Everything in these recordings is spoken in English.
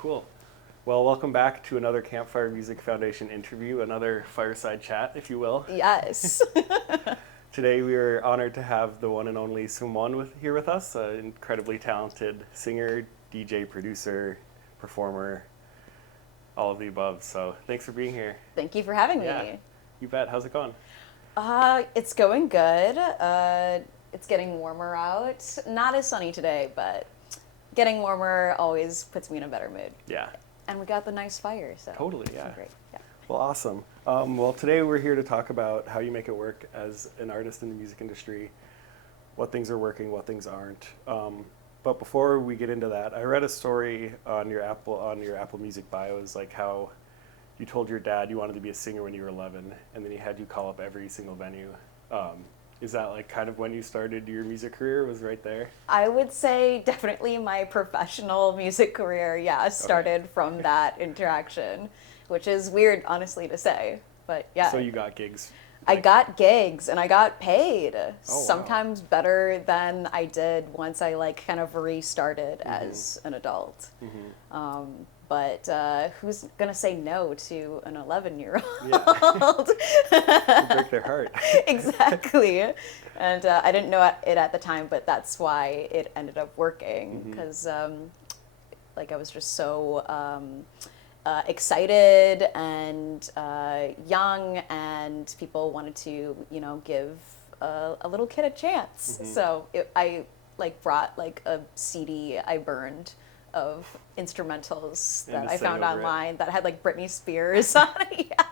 Cool. Well, welcome back to another Campfire Music Foundation interview, another fireside chat, if you will. Yes. Today we are honored to have the one and only SYM1 here with us, an incredibly talented singer, DJ, producer, performer, all of the above. So thanks for being here. Thank you for having Yeah, me. you bet. How's it going? It's going good. It's getting warmer out. Not as sunny today, but getting warmer always puts me in a better mood. Yeah. And we got the nice fire, so Totally, yeah. great. Yeah. Well, awesome. Well, today we're here to talk about how you make it work as an artist in the music industry, what things are working, what things aren't. But before we get into that, I read a story on your Apple Music bio, is like how you told your dad you wanted to be a singer when you were 11, and then he had you call up every single venue. Is that like kind of when you started your music career? Was right there? I would say definitely my professional music career, started from that interaction, which is weird, honestly, to say. But yeah. So you got gigs? I got gigs and I got paid, wow. sometimes better than I did once I like kind of restarted as an adult. But who's gonna say no to an 11-year-old? Yeah. Break their heart. Exactly. And I didn't know it at the time, but that's why it ended up working, because like I was just so excited and young, and people wanted to, give a little kid a chance. So I like brought like a CD I burned of instrumentals that I found online that had like Britney Spears on it. Yeah.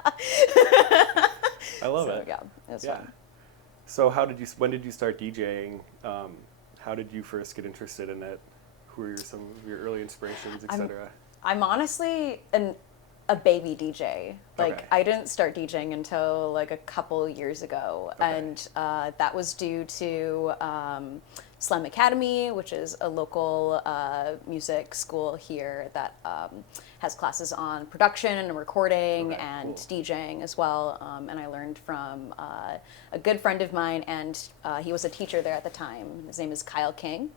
I love it. Yeah, it was fun. So when did you start DJing? How did you first get interested in it? Who were some of your early inspirations, etc.? I'm honestly a baby DJ. Like, I didn't start DJing until like a couple years ago. And that was due to SYM Academy, which is a local music school here that has classes on production and recording and DJing as well. And I learned from a good friend of mine, and he was a teacher there at the time. His name is Kyle King.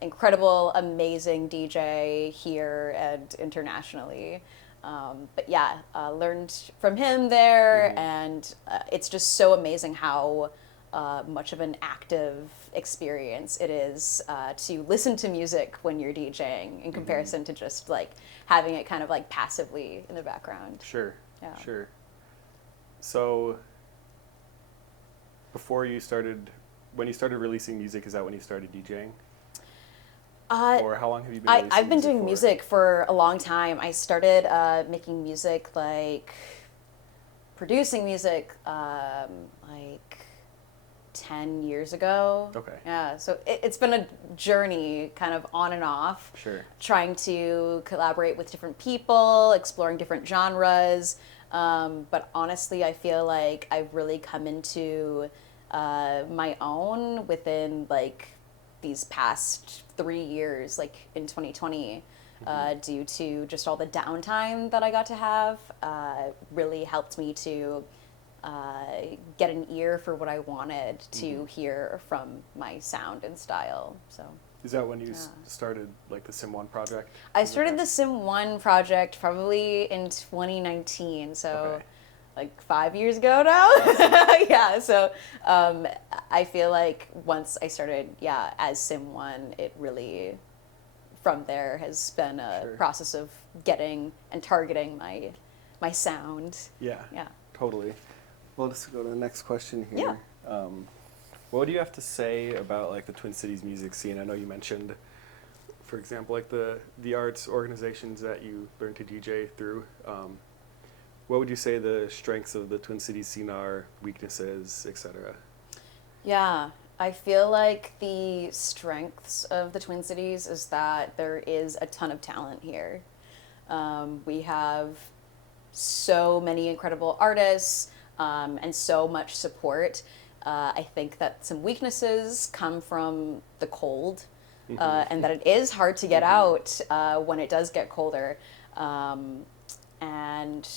Incredible, amazing DJ here and internationally. But yeah, learned from him there, and it's just so amazing how much of an active experience it is to listen to music when you're DJing in comparison to just like having it kind of like passively in the background. Sure. Yeah. Sure. So when you started releasing music, is that when you started DJing? Or how long have you been releasing I've been doing for? music for a long time. I started making music, like producing music, like 10 years ago. Okay. Yeah, so it's been a journey kind of on and off. Sure. Trying to collaborate with different people, exploring different genres. But honestly, I feel like I've really come into my own within like these past 3 years, like in 2020, due to just all the downtime that I got to have, really helped me to get an ear for what I wanted to hear from my sound and style. So. Is that when you started like the SYM1 project? I started the SYM1 project probably in 2019, so like 5 years ago now. Yeah, so I feel like once I started, as SYM1, it really, from there, has been a process of getting and targeting my sound. Yeah, totally. Well, let's go to the next question here. Yeah. What do you have to say about like the Twin Cities music scene? I know you mentioned, for example, like the arts organizations that you learned to DJ through. What would you say the strengths of the Twin Cities scene are, weaknesses, etc.? Yeah, I feel like the strengths of the Twin Cities is that there is a ton of talent here. We have so many incredible artists and so much support. I think that some weaknesses come from the cold, and that it is hard to get out when it does get colder. And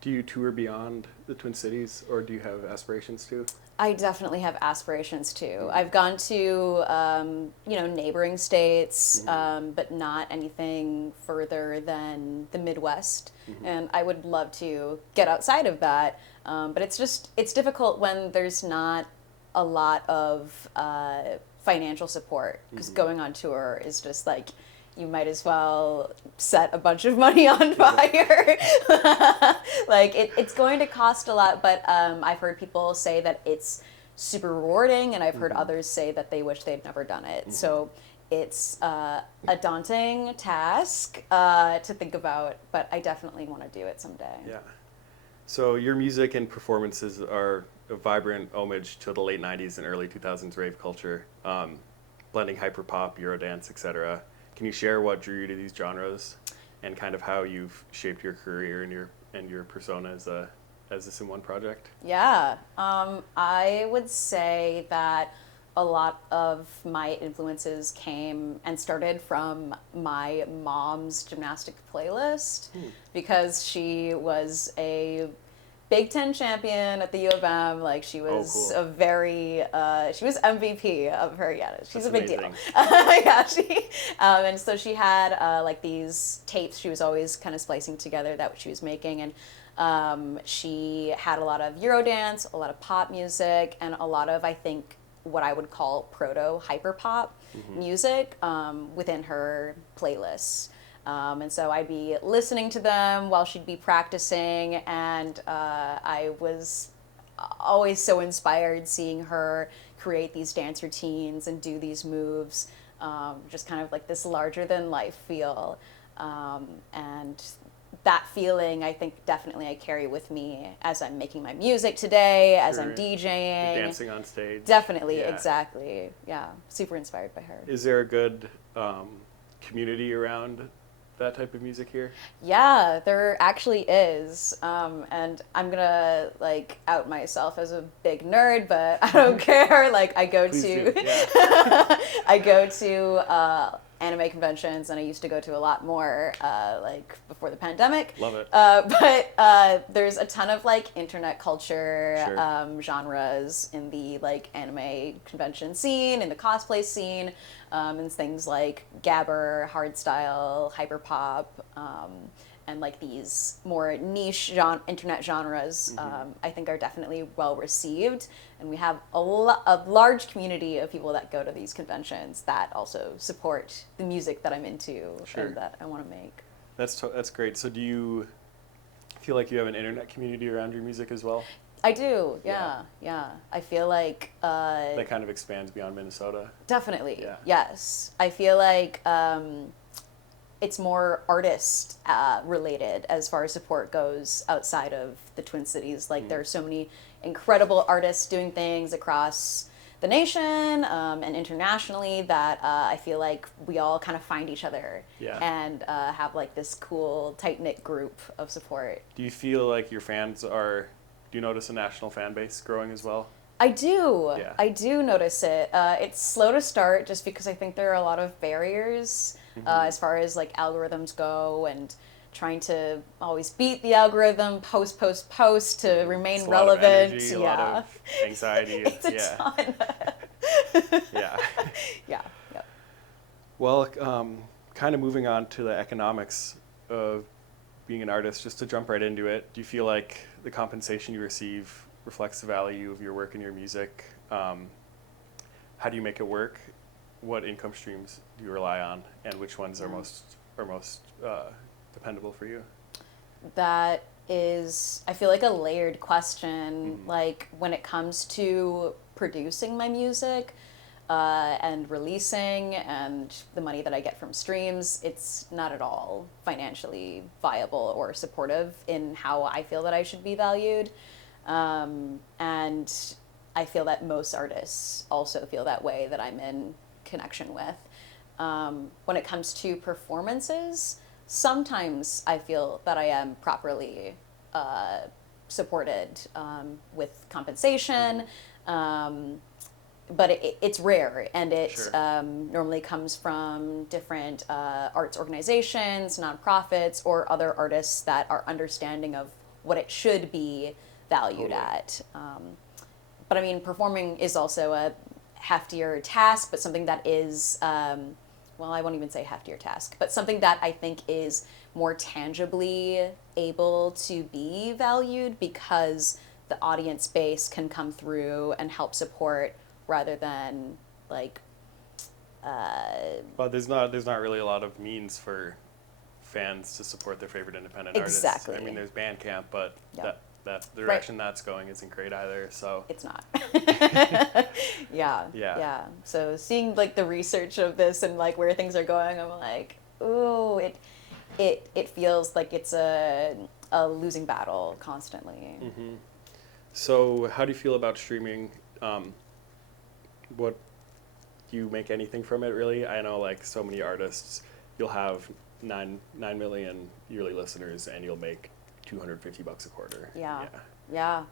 do you tour beyond the Twin Cities, or do you have aspirations to? I definitely have aspirations too. I've gone to, neighboring states, but not anything further than the Midwest. And I would love to get outside of that. But it's difficult when there's not a lot of financial support, because going on tour is just like, you might as well set a bunch of money on fire. Like, it's going to cost a lot, but I've heard people say that it's super rewarding, and I've heard others say that they wish they'd never done it. So it's a daunting task to think about, but I definitely want to do it someday. Yeah. So your music and performances are a vibrant homage to the late 90s and early 2000s rave culture, blending hyperpop, Eurodance, etc. Can you share what drew you to these genres and kind of how you've shaped your career and your persona as a SYM1 project? Yeah, I would say that a lot of my influences came and started from my mom's gymnastic playlist, because she was a Big Ten champion at the U of M. Like, she was cool. a very, she was MVP of her, she's That's a big amazing. deal. Yeah, and so she had like these tapes she was always kind of splicing together that she was making, and she had a lot of Eurodance, a lot of pop music, and a lot of, I think, what I would call proto-hyperpop music within her playlists. And so I'd be listening to them while she'd be practicing, and I was always so inspired seeing her create these dance routines and do these moves, just kind of like this larger than life feel. And that feeling, I think, definitely I carry with me as I'm making my music today, as I'm DJing. Dancing on stage. Definitely, Yeah. exactly. Yeah, super inspired by her. Is there a good community around that type of music here? Yeah, there actually is. And I'm gonna like out myself as a big nerd, but I don't care. Like, I go Please to do. Yeah. I go to anime conventions, and I used to go to a lot more like before the pandemic. Love it. But there's a ton of like internet culture genres in the like anime convention scene, in the cosplay scene, and things like gabber, hardstyle, hyperpop, and like these more niche internet genres, I think are definitely well received, and we have a large community of people that go to these conventions that also support the music that I'm into and that I want to make. That's great. So do you feel like you have an internet community around your music as well? I do, yeah. I feel like that kind of expands beyond Minnesota. Definitely, Yeah. yes. I feel like it's more artist related as far as support goes outside of the Twin Cities. Like, there are so many incredible artists doing things across the nation and internationally that I feel like we all kind of find each other and have like this cool, tight-knit group of support. Do you feel like your fans are... Do you notice a national fan base growing as well? I do. Yeah. I do notice it. It's slow to start just because I think there are a lot of barriers as far as like algorithms go, and trying to always beat the algorithm, post to remain relevant. A lot of energy, a lot of anxiety. It's a ton. Yeah. Yeah. Well, kind of moving on to the economics of being an artist, just to jump right into it, do you feel like the compensation you receive reflects the value of your work and your music? How do you make it work? What income streams do you rely on, and which ones are most dependable for you? That is, I feel like, a layered question. Like, when it comes to producing my music and releasing and the money that I get from streams, it's not at all financially viable or supportive in how I feel that I should be valued. And I feel that most artists also feel that way that I'm in connection with. When it comes to performances, sometimes I feel that I am properly supported with compensation, but it's rare, and it normally comes from different arts organizations, nonprofits, or other artists that are understanding of what it should be valued at. but I mean, performing is also a heftier task, but something that is, well, I won't even say heftier task, but something that I think is more tangibly able to be valued because the audience base can come through and help support rather than like. Well, there's not really a lot of means for fans to support their favorite independent Exactly. artists. I mean, there's Bandcamp, but Yeah. that the direction that's going isn't great either. So It's not. Yeah. Yeah. So seeing like the research of this and like where things are going, I'm like, ooh, it feels like it's a losing battle constantly. So how do you feel about streaming? What do you make anything from it really? I know like so many artists, you'll have 9 million yearly listeners and you'll make $250 a quarter. Yeah.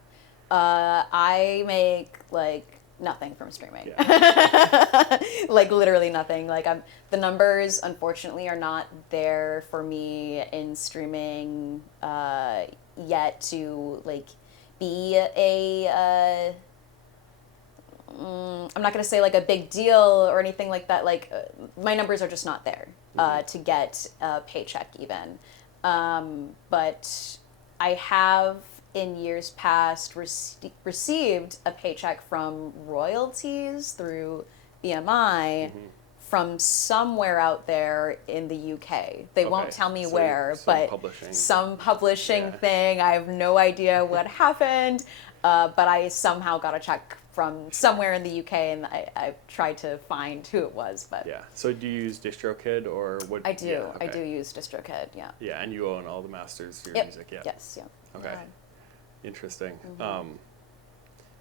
I make like nothing from streaming. Yeah. Like literally nothing. Like the numbers unfortunately are not there for me in streaming yet to like be a I'm not going to say like a big deal or anything like that. Like my numbers are just not there to get a paycheck even. But I have in years past received a paycheck from royalties through BMI from somewhere out there in the UK. They won't tell me where, but some publishing thing. I have no idea what happened, but I somehow got a check from somewhere in the UK, and I tried to find who it was, but yeah. So do you use DistroKid or what? I do. Yeah, okay. I do use DistroKid. Yeah. Yeah, and you own all the masters for your music. Yeah. Yes. Yeah. Okay. Interesting. And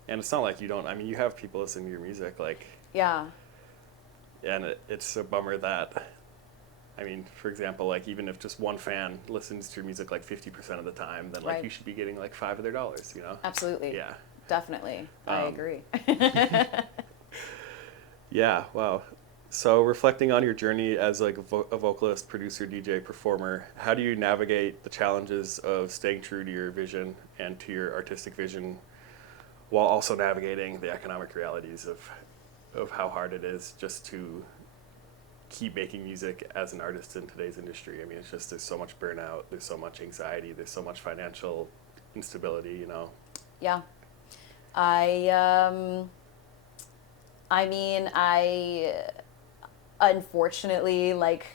it's not like you don't. I mean, you have people listening to your music, like. Yeah. And it's a bummer that. I mean, for example, like even if just one fan listens to your music like 50% of the time, then like you should be getting like $5 of their dollars, you know? Absolutely. Yeah. Definitely. I agree. Yeah, wow. So reflecting on your journey as like a vocalist, producer, DJ, performer, how do you navigate the challenges of staying true to your vision and to your artistic vision while also navigating the economic realities of how hard it is just to keep making music as an artist in today's industry? I mean, it's just there's so much burnout, there's so much anxiety, there's so much financial instability, you know? Yeah. I mean, I unfortunately like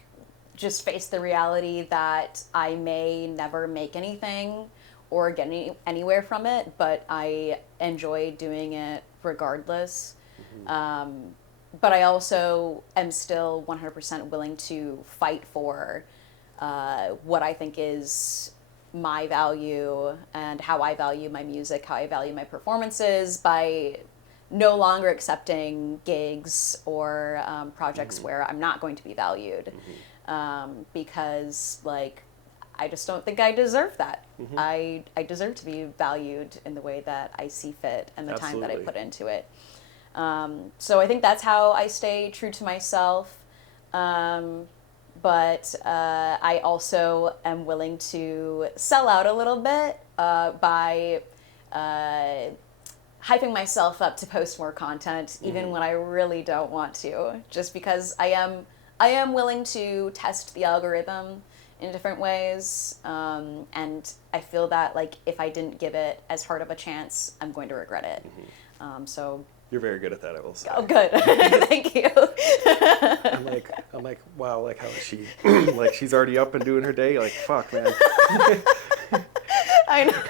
just face the reality that I may never make anything or get anywhere from it, but I enjoy doing it regardless. But I also am still 100% willing to fight for what I think is my value and how I value my music, how I value my performances by no longer accepting gigs or projects where I'm not going to be valued because like I just don't think I deserve that. I deserve to be valued in the way that I see fit and the time that I put into it. So I think that's how I stay true to myself. But I also am willing to sell out a little bit by hyping myself up to post more content, even when I really don't want to, just because I am willing to test the algorithm in different ways, and I feel that like if I didn't give it as hard of a chance, I'm going to regret it. So. You're very good at that, I will say. Oh, good. Thank you. I'm like, wow, like how is she? Like she's already up and doing her day. Like, fuck, man. I know.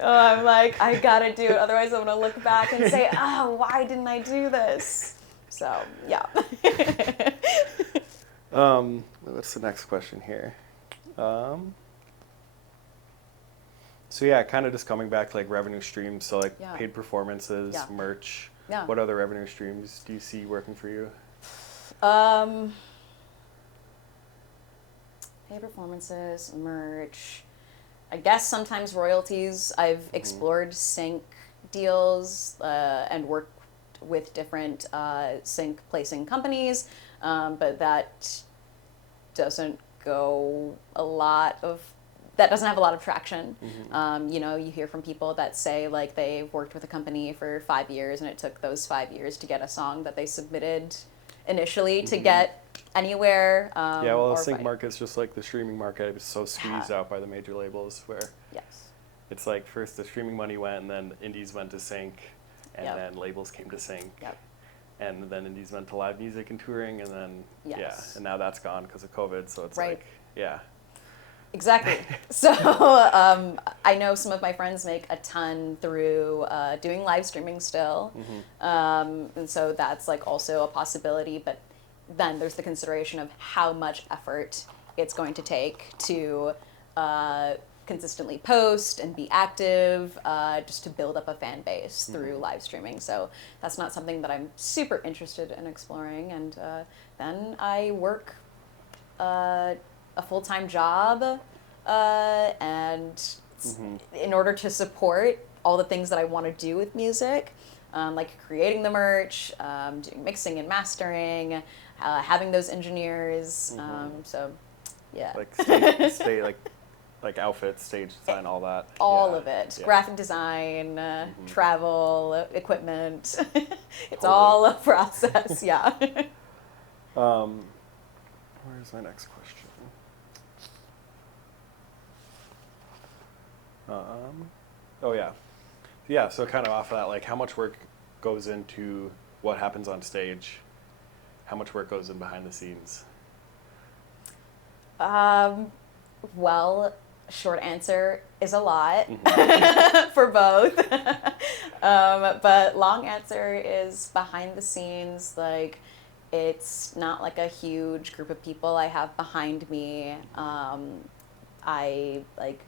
Oh, I'm like, I gotta do it. Otherwise, I'm gonna look back and say, oh, why didn't I do this? So, yeah. What's the next question here? So yeah, kind of just coming back to like revenue streams, so like paid performances, merch. Yeah. What other revenue streams do you see working for you? Paid performances, merch. I guess sometimes royalties. I've explored sync deals and worked with different sync placing companies, but that doesn't go a lot of that doesn't have a lot of traction. You know, you hear from people that say like they've worked with a company for 5 years and it took those 5 years to get a song that they submitted initially to get anywhere. Yeah, well, the sync market's just like the streaming market. It's so squeezed Yeah. out by the major labels where Yes. it's like first the streaming money went, and then indies went to sync, and Yep. then labels came to sync. Yep. And then indies went to live music and touring, and then, Yes. yeah, and now that's gone because of COVID, so it's Right. like, yeah. Exactly. So I know some of my friends make a ton through doing live streaming still. And so that's like also a possibility. But then there's the consideration of how much effort it's going to take to consistently post and be active, just to build up a fan base through live streaming. So that's not something that I'm super interested in exploring. And then I work a full-time job, and in order to support all the things that I want to do with music, like creating the merch, doing mixing and mastering, having those engineers. So, yeah. Like stay like outfits, stage design, all that. All Yeah. of it. Yeah. Graphic design, travel, equipment. It's Totally. all a process, yeah. Where's my next question? Oh yeah. Yeah, so kind of off of that, like how much work goes into what happens on stage? How much work goes in behind the scenes? Well, short answer is a lot for both. But long answer is behind the scenes, like it's not like a huge group of people I have behind me. I like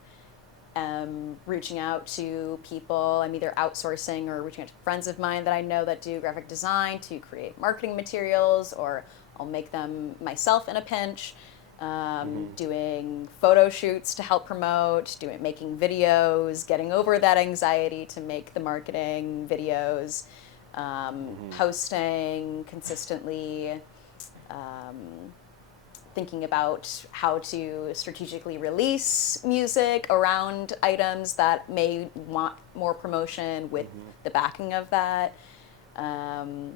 am reaching out to people. I'm either outsourcing or reaching out to friends of mine that I know that do graphic design to create marketing materials, or I'll make them myself in a pinch. Doing photo shoots to help promote, making videos, getting over that anxiety to make the marketing videos, posting consistently, thinking about how to strategically release music around items that may want more promotion with the backing of that. And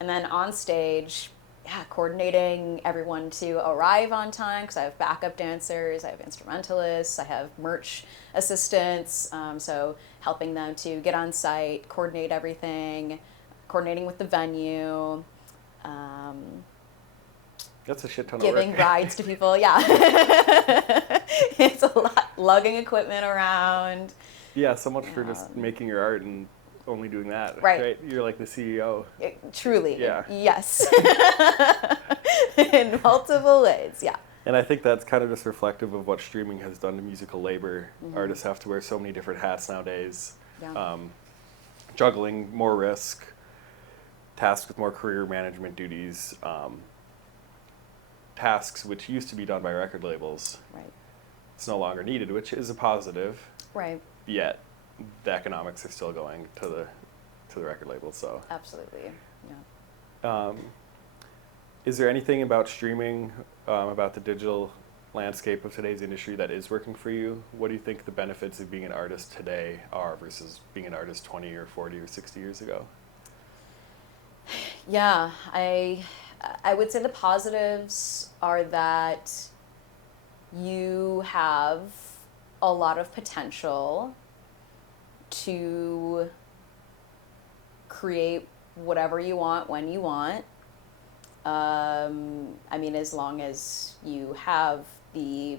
then on stage, yeah, coordinating everyone to arrive on time, because I have backup dancers, I have instrumentalists, I have merch assistants, so helping them to get on site, coordinate everything, coordinating with the venue, That's a shit ton giving of work. rides to people, yeah. It's a lot, lugging equipment around. Yeah, so much for just making your art and only doing that. Right. You're like the CEO. Truly, Yeah. yes. In multiple ways, yeah. And I think that's kind of just reflective of what streaming has done to musical labor. Artists have to wear so many different hats nowadays, Yeah. Juggling more risk, tasked with more career management duties, tasks which used to be done by record labels. Right. It's no longer needed, which is a positive. Right. Yet the economics are still going to the record label. So Absolutely. Yeah. is there anything about streaming, about the digital landscape of today's industry that is working for you? What do you think the benefits of being an artist today are versus being an artist 20 or 40 or 60 years ago? Yeah, I would say the positives are that you have a lot of potential to create whatever you want when you want. I mean, as long as you have the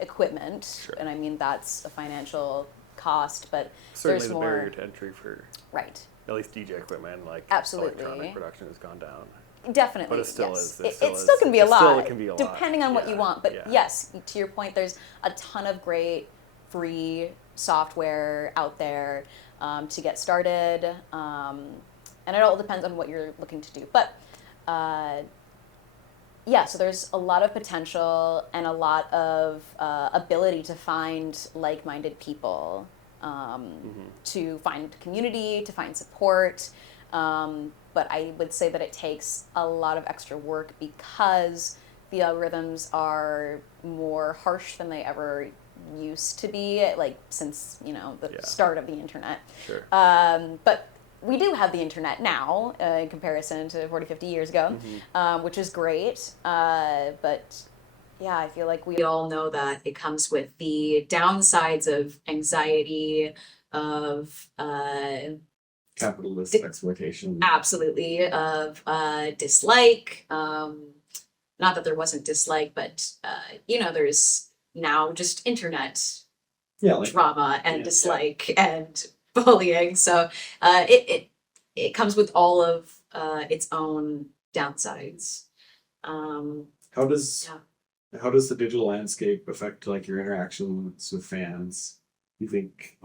equipment, Sure. and I mean that's a financial cost, but Certainly there's the more. barrier to entry for Right. at least DJ equipment, like Absolutely. electronic production, has gone down. Definitely, But it still yes. is. It still can be a It lot. still can be a lot. Depending on what you Yeah, want. But yeah. yes, to your point, there's a ton of great free software out there to get started. And it all depends on what you're looking to do. But yeah, so there's a lot of potential and a lot of ability to find like-minded people, to find community, to find support. But I would say that it takes a lot of extra work because the algorithms are more harsh than they ever used to be, like since the start of the internet. Sure. But we do have the internet now in comparison to 40, 50 years ago, which is great. But yeah, I feel like we all know that it comes with the downsides of anxiety, of Capitalist exploitation. absolutely, of dislike. Not that there wasn't dislike, but there's now just internet drama and dislike and bullying. So it comes with all of its own downsides. How does the digital landscape affect like your interactions with fans? Do you think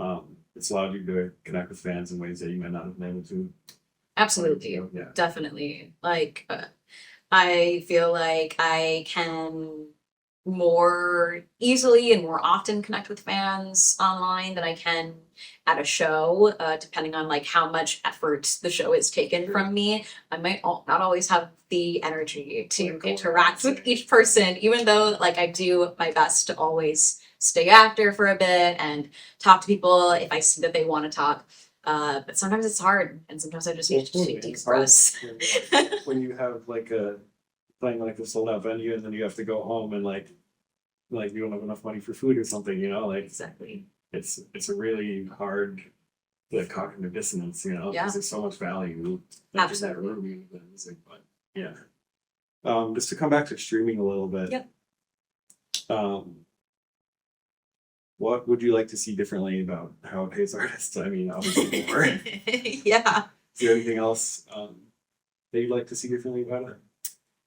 it's allowed you to connect with fans in ways that you might not have been able to? Absolutely, definitely. Like I feel like I can more easily and more often connect with fans online than I can at a show, depending on like how much effort the show is taken from me. I might not always have the energy to interact with each person, even though like I do my best to always stay after for a bit and talk to people if I see that they want to talk. But sometimes it's hard, and sometimes I just need to decompress. When you have like playing like a sold out venue, and then you have to go home and like you don't have enough money for food or something, like exactly. It's a really hard cognitive dissonance, because there's so much value in that room in the music. But just to come back to streaming a little bit. Yep. What would you like to see differently about how it pays artists? I mean, obviously more. Yeah. Is there anything else that you'd like to see differently about it?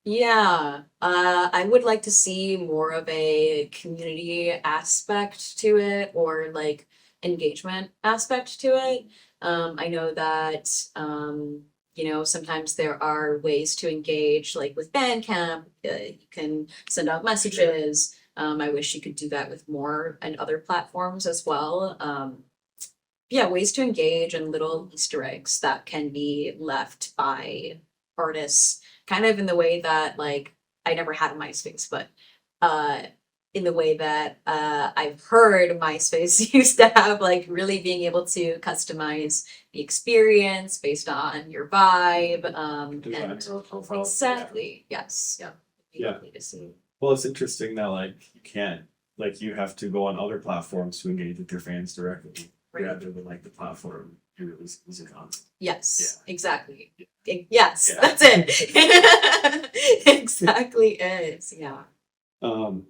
Yeah, I would like to see more of a community aspect to it, or like engagement aspect to it. I know that sometimes there are ways to engage, like with Bandcamp. You can send out messages. I wish you could do that with more and other platforms as well. Ways to engage and little Easter eggs that can be left by artists, kind of in the way that like I never had a MySpace, but in the way that I've heard MySpace used to have, like really being able to customize the experience based on your vibe. Exactly. Yes. Yeah. Lovely to see. Well, it's interesting that like you can't, like you have to go on other platforms to engage with your fans directly, rather than like the platform you release music on. Yes, exactly. Yes, that's it. Exactly is. Yeah. I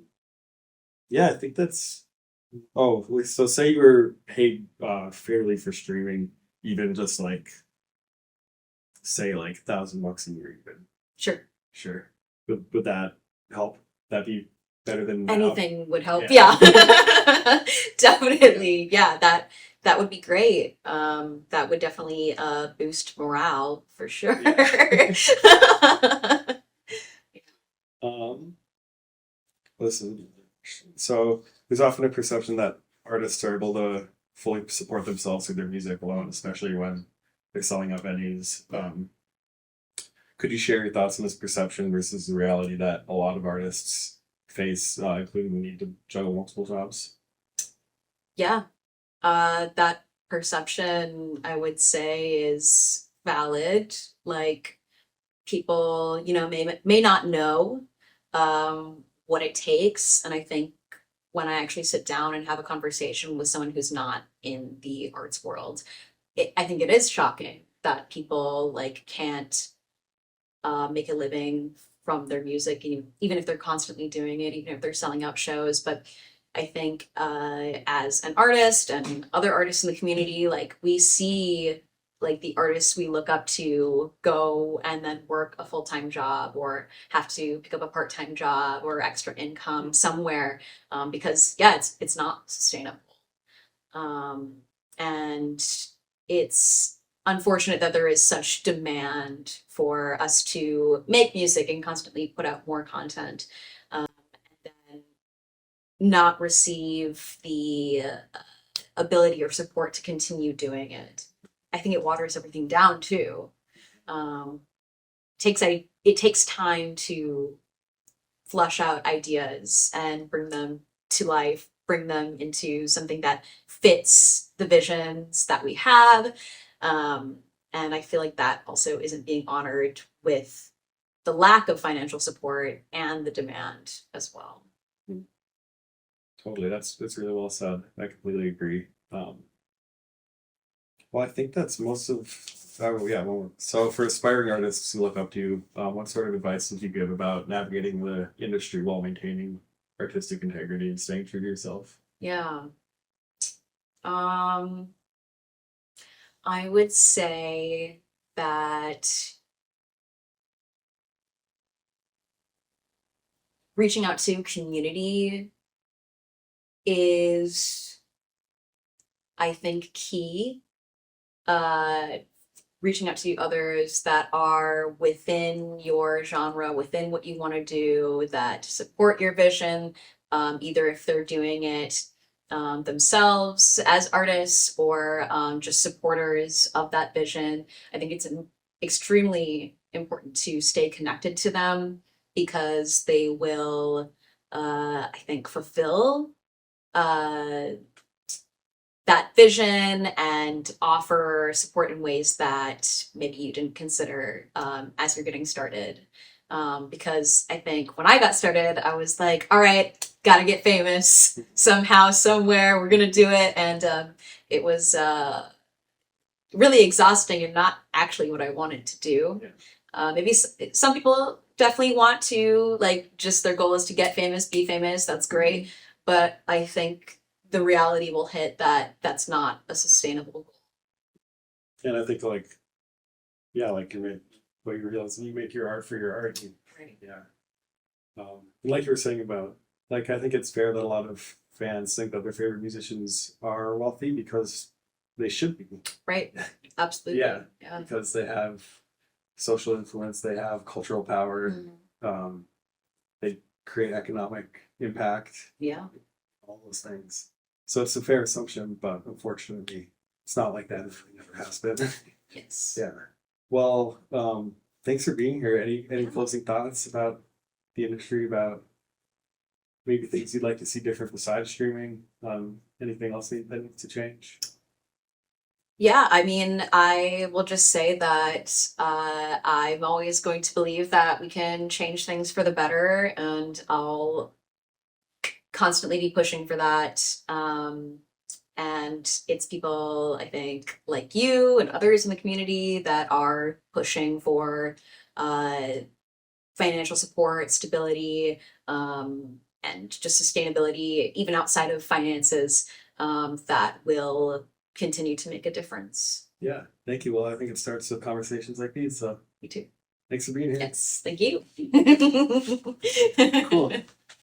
think that's. Oh, so say you were paid fairly for streaming, even just like say like $1,000 a year, even. Sure. Would that help? That'd be better than anything would help. Yeah. Definitely. Yeah, that would be great. That would definitely boost morale for sure. Listen, so there's often a perception that artists are able to fully support themselves through their music alone, especially when they're selling out venues. Could you share your thoughts on this perception versus the reality that a lot of artists face, including the need to juggle multiple jobs? Yeah, that perception, I would say, is valid. Like people, may not know what it takes, and I think when I actually sit down and have a conversation with someone who's not in the arts world, I think it is shocking that people like can't make a living from their music, even if they're constantly doing it, even if they're selling out shows. But I think as an artist and other artists in the community, like we see like the artists we look up to go and then work a full-time job or have to pick up a part-time job or extra income somewhere because it's not sustainable. And it's unfortunate that there is such demand for us to make music and constantly put out more content, and then not receive the ability or support to continue doing it. I think it waters everything down too. It takes time to flush out ideas and bring them to life bring them into something that fits the visions that we have. And I feel like that also isn't being honored with the lack of financial support and the demand as well. Totally, that's really well said. I completely agree. Well, I think that's most of. Yeah. Well, so for aspiring artists to look up to, what sort of advice would you give about navigating the industry while maintaining artistic integrity and staying true to yourself? Yeah. I would say that reaching out to community is, I think, key. Reaching out to others that are within your genre, within what you want to do, that support your vision, either if they're doing it themselves as artists or just supporters of that vision. I think it's extremely important to stay connected to them because they will, I think, fulfill that vision and offer support in ways that maybe you didn't consider as you're getting started. Because I think when I got started, I was like, all right, gotta get famous somehow, somewhere, we're gonna do it. And it was really exhausting and not actually what I wanted to do. Yeah. Maybe some people definitely want to, like, just their goal is to get famous, be famous, that's great. But I think the reality will hit that that's not a sustainable goal. And I think like what you realize, you make your art for your art. Right. Yeah. Like you were saying about, like, I think it's fair that a lot of fans think that their favorite musicians are wealthy because they should be. Right. Absolutely. Yeah. Because they have social influence, they have cultural power, they create economic impact. Yeah. All those things. So it's a fair assumption, but unfortunately, it's not like that. It never has been. Yes. Yeah. Well, thanks for being here. Any closing thoughts about the industry, about maybe things you'd like to see different besides streaming? Anything else that needs to change? Yeah, I mean, I will just say that I'm always going to believe that we can change things for the better, and I'll constantly be pushing for that. And it's people, I think, like you and others in the community that are pushing for financial support, stability, and just sustainability, even outside of finances, that will continue to make a difference. Yeah, thank you. Well, I think it starts with conversations like these. So Me too. thanks for being here. Yes, thank you. Cool.